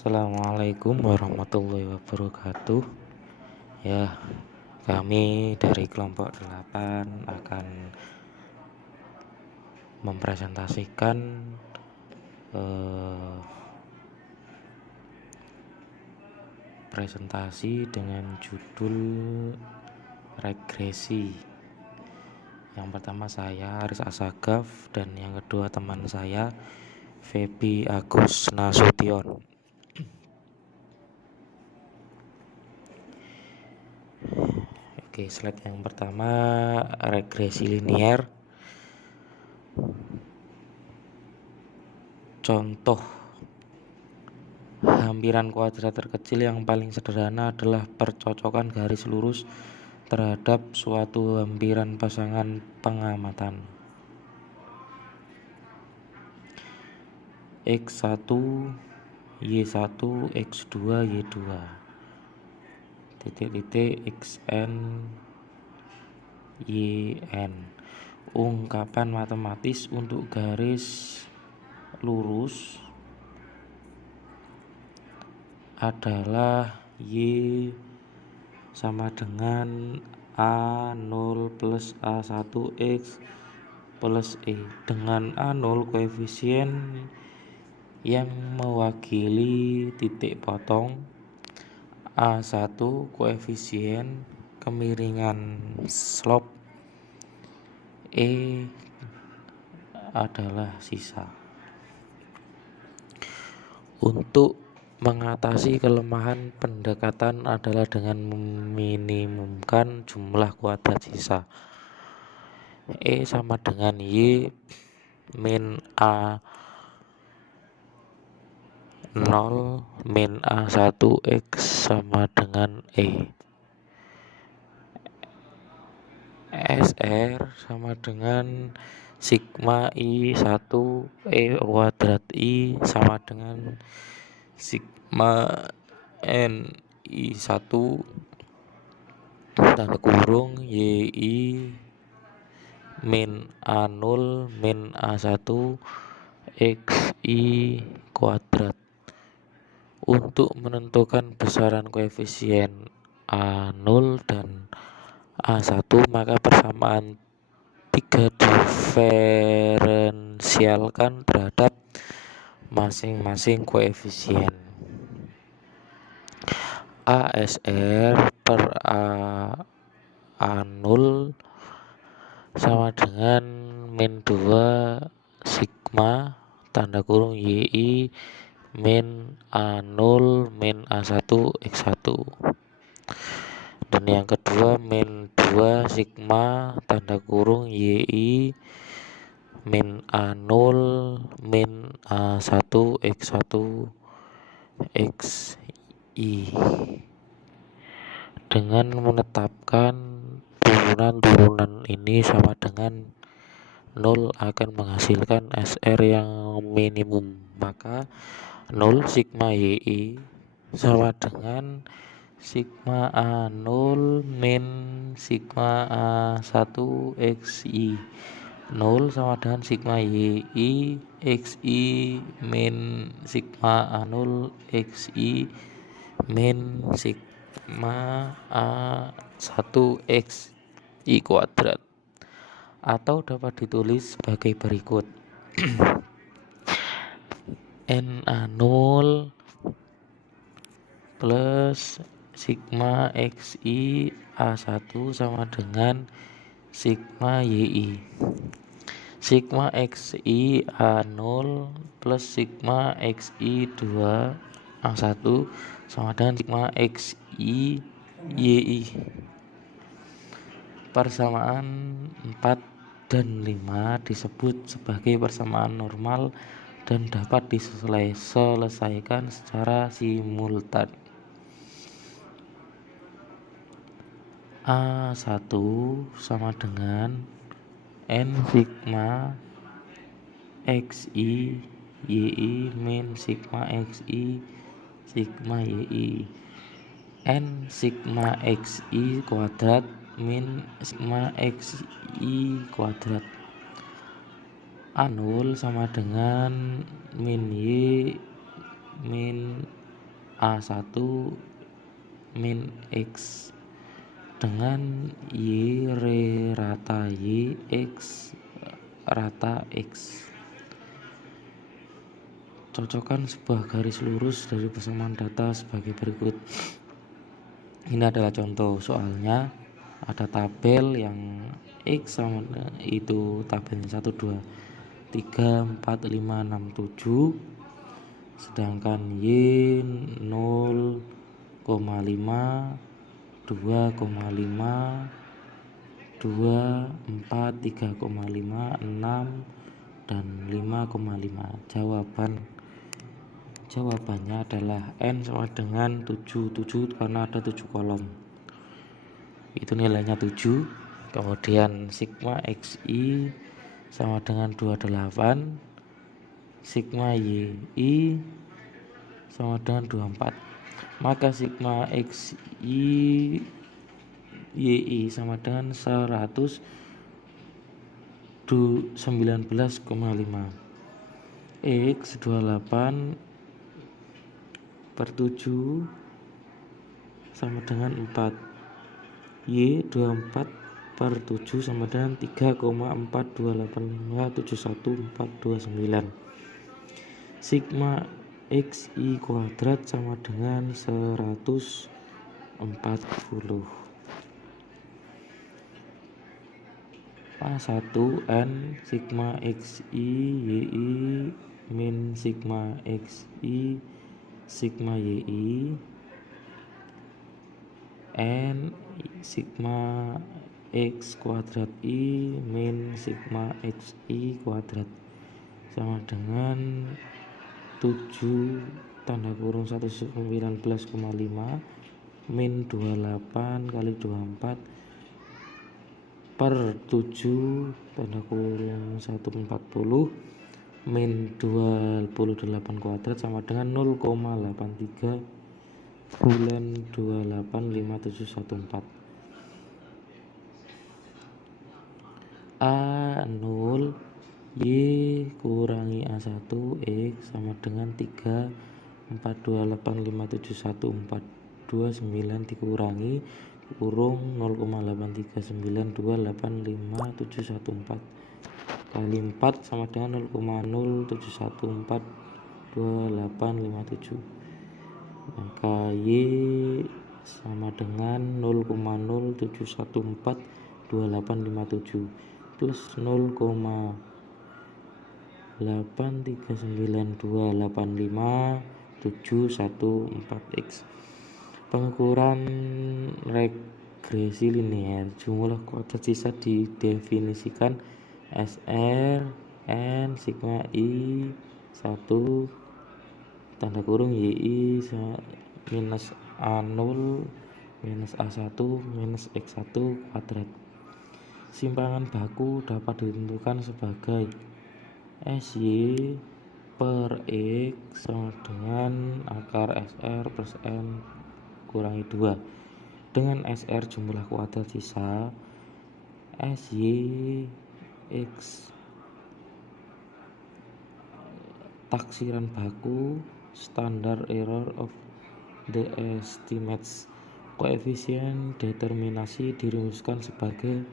Assalamualaikum warahmatullahi wabarakatuh. Ya, kami dari kelompok 8 akan mempresentasikan presentasi dengan judul regresi. Yang pertama saya Aris Asagaf dan yang kedua teman saya Feby Agus Nasution. Oke, slide yang pertama regresi linier. Contoh hampiran kuadrat terkecil yang paling sederhana adalah percocokan garis lurus terhadap suatu hampiran pasangan pengamatan X1, Y1, X2, Y2 titik-titik Xn, Yn. Ungkapan matematis untuk garis lurus adalah Y sama dengan A0 plus A1X plus E, dengan A0 koefisien yang mewakili titik potong, A1 koefisien kemiringan slope, E adalah sisa. Untuk mengatasi kelemahan pendekatan adalah dengan meminimumkan jumlah kuadrat sisa. E sama dengan Y min A0 min A1X sama dengan E. SR sama dengan sigma I1 E kuadrat I sama dengan sigma N I1 tanda kurung YI min A0 min A1 XI kuadrat. Untuk menentukan besaran koefisien A0 dan A1 maka persamaan 3 diferensialkan terhadap masing-masing koefisien. ASR per A0 sama dengan min 2 sigma tanda kurung YI min A0 min A1 X1. Dan yang kedua min 2 sigma tanda kurung YI min A0 min A1 X1 XI. Dengan menetapkan turunan-turunan ini sama dengan 0 akan menghasilkan SR yang minimum, maka 0 sigma YI sama dengan sigma A0 min sigma A1 XI. 0 sama dengan sigma YI XI min sigma A0 XI min sigma A1 XI kuadrat, atau dapat ditulis sebagai berikut. NA0 plus sigma XI A1 sama dengan sigma YI. Sigma XI A0 plus sigma XI 2 A1 sama dengan sigma XI YI. Persamaan 4 dan 5 disebut sebagai persamaan normal dan dapat diselesaikan secara simultan. A1 sama dengan N sigma XI YI min sigma XI sigma YI. N sigma XI kuadrat min sigma XI kuadrat. A0 sama dengan min Y min A1 min X dengan Y rata Y X rata X. Cocokkan sebuah garis lurus dari persamaan data sebagai berikut. Ini adalah contoh soalnya. Ada tabel yang X sama itu tabel 1, 2, 3, 4, 5, 6, 7, sedangkan Y 0,5, 2,5, 2, 4, 3,5, 6, dan 5,5. Jawabannya adalah N sama dengan 7 karena ada 7 kolom. Itu nilainya 7. Kemudian sigma XI sama dengan 28, sigma YI sama dengan 24. Maka sigma XI YI sama dengan 119,5. X 28 per 7 sama dengan 4. Y 24 per 7 sama dengan 3,428571429. Sigma XI kuadrat sama dengan 140. A1 N sigma XI YI min sigma XI sigma YI N sigma X kuadrat I min sigma XI kuadrat sama dengan 7 tanda kurung 119,5 min 28 kali 24 per 7 tanda kurung 140 min 28 kuadrat sama dengan 0,83 bulan 285714. A0 Y kurangi A1 X sama dengan 3,428571429 dikurangi kurung 0,839285714 kali 4 sama dengan 0,07142857. Maka Y sama dengan 0,07142857 plus 0,839285714X. Pengukuran regresi linear. Jumlah kuadrat sisa didefinisikan SR N sigma I 1 tanda kurung YI minus A0 minus A1 minus X1 kuadrat. Simpangan baku dapat ditentukan sebagai SY per X sama dengan akar SR plus N kurangi 2. Dengan SR jumlah kuadrat sisa, SY X taksiran baku, standard error of the estimates. Koefisien determinasi dirumuskan sebagai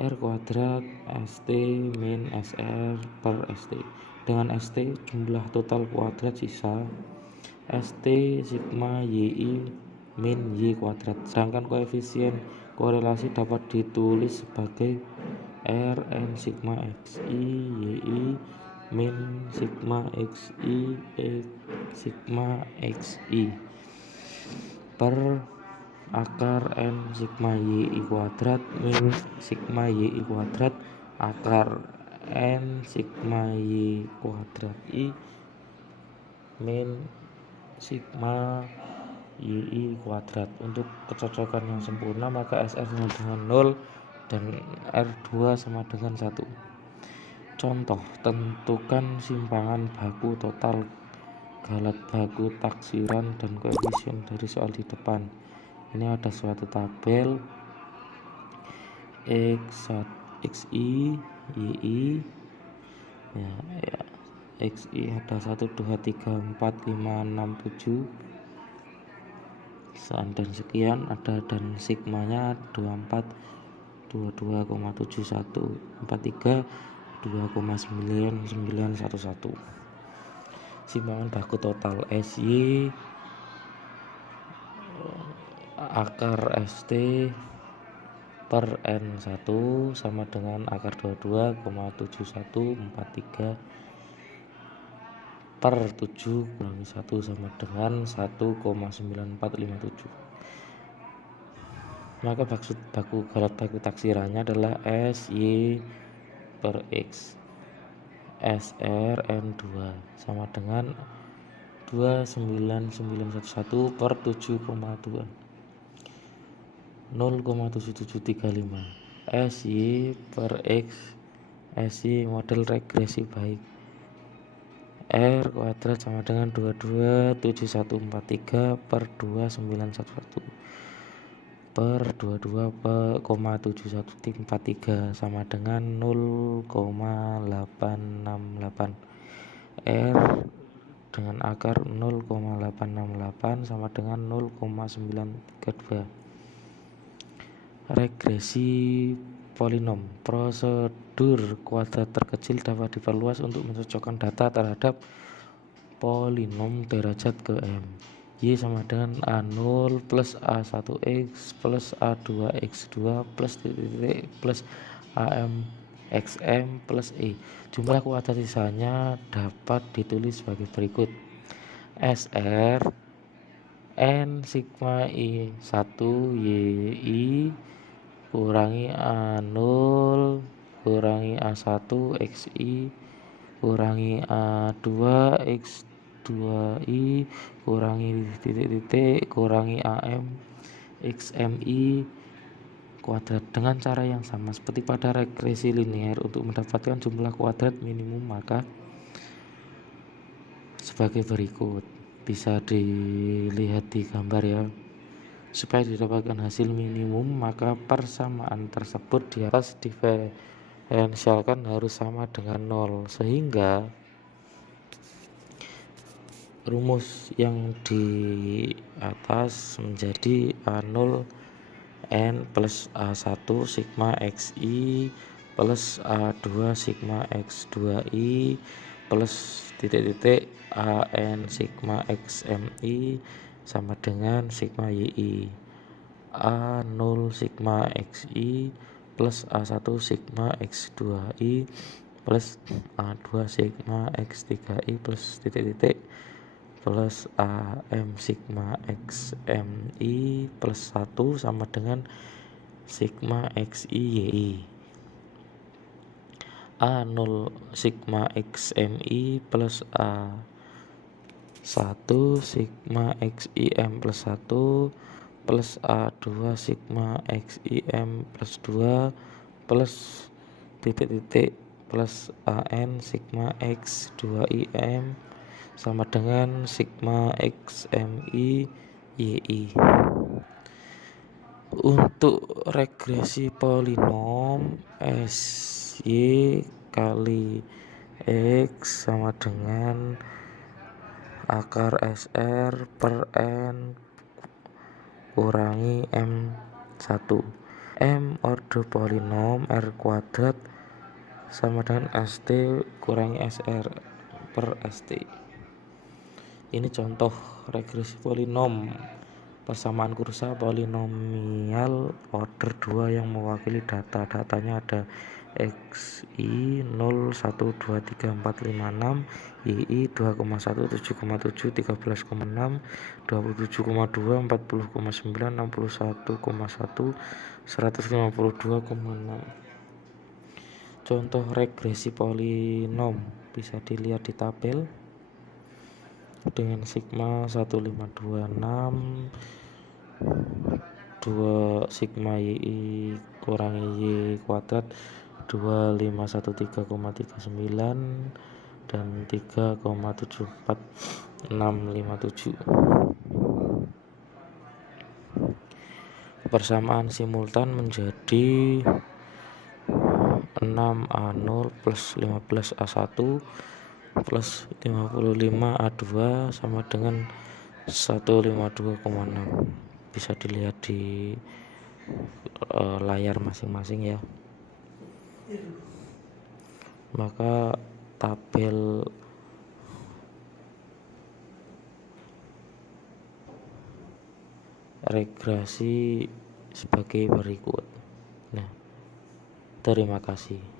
R kuadrat ST min SR per ST. Dengan ST jumlah total kuadrat sisa, ST sigma YI min Y kuadrat. Sedangkan koefisien korelasi dapat ditulis sebagai R N sigma XI YI min sigma XI sigma XI per akar N sigma YI kuadrat min sigma YI kuadrat akar N sigma Y kuadrat I min sigma YI kuadrat. Untuk kecocokan yang sempurna maka SR sama dengan 0 dan R2 sama dengan 1. Contoh, tentukan simpangan baku total, galat baku, taksiran, dan koefisien dari soal di depan. Ini ada suatu tabel XI YI ya, XI ada 1, 2, 3, 4, 5, 6, 7 dan sekian ada, dan sigmanya 24 22,71 43 2,9911. Simpangan baku total SY akar ST per N1 sama dengan akar 22,7143 per 7 kurangi 1 sama dengan 1,9457. Maka maksud baku taksirannya adalah SY per X SR N2 sama dengan 29911 per 7,2 0,7735. SY per X SY model regresi baik R kuadrat sama dengan 227143 per 2911 per 22,7143 sama dengan 0,868. R dengan akar 0,868 sama dengan 0,932. Regresi polinom. Prosedur kuadrat terkecil dapat diperluas untuk mencocokkan data terhadap polinom derajat ke M. Y sama dengan A0 plus A1X plus A2X2 plus titik plus AM XM plus E. Jumlah kuadrat sisanya dapat ditulis sebagai berikut. SR N sigma I1 YI kurangi A0 kurangi A1 XI kurangi A2 X2I kurangi titik kurangi AM XMI kuadrat. Dengan cara yang sama seperti pada regresi linear, untuk mendapatkan jumlah kuadrat minimum maka sebagai berikut. Bisa dilihat di gambar ya. Supaya didapatkan hasil minimum maka persamaan tersebut di atas diferensialkan harus sama dengan 0, sehingga rumus yang di atas menjadi A0 N plus A1 sigma XI plus A2 sigma X2I plus titik AN sigma XMI sama dengan sigma YI. A0 sigma XI plus A1 sigma X2I plus A2 sigma X3I plus titik plus AM sigma XMI plus 1 sama dengan sigma XI YI. A0 sigma XMI plus A1 sigma XIM plus 1 plus A2 sigma XIM plus 2 plus titik plus AN sigma X2IM sama dengan sigma XMI YI. Untuk regresi polinom SY kali X sama dengan akar SR per N kurangi M1. M order polinom R kuadrat sama dengan ST kurangi SR per ST. Ini contoh regresi polinom persamaan kursa polinomial order 2 yang mewakili datanya ada XI 0 1 2 3 4 5 6, YI 2,1 7,7 13,6 27,2 40,9 61,1 152,6. Contoh regresi polinom bisa dilihat di tabel dengan sigma 1526 2 sigma YI kurangi Y kuadrat 2513,39 dan 3,74657. Persamaan simultan menjadi 6A0 plus 15A1 plus 55A2 sama dengan 152,6. Bisa dilihat di layar masing-masing ya. Maka tabel regresi sebagai berikut. Nah, terima kasih.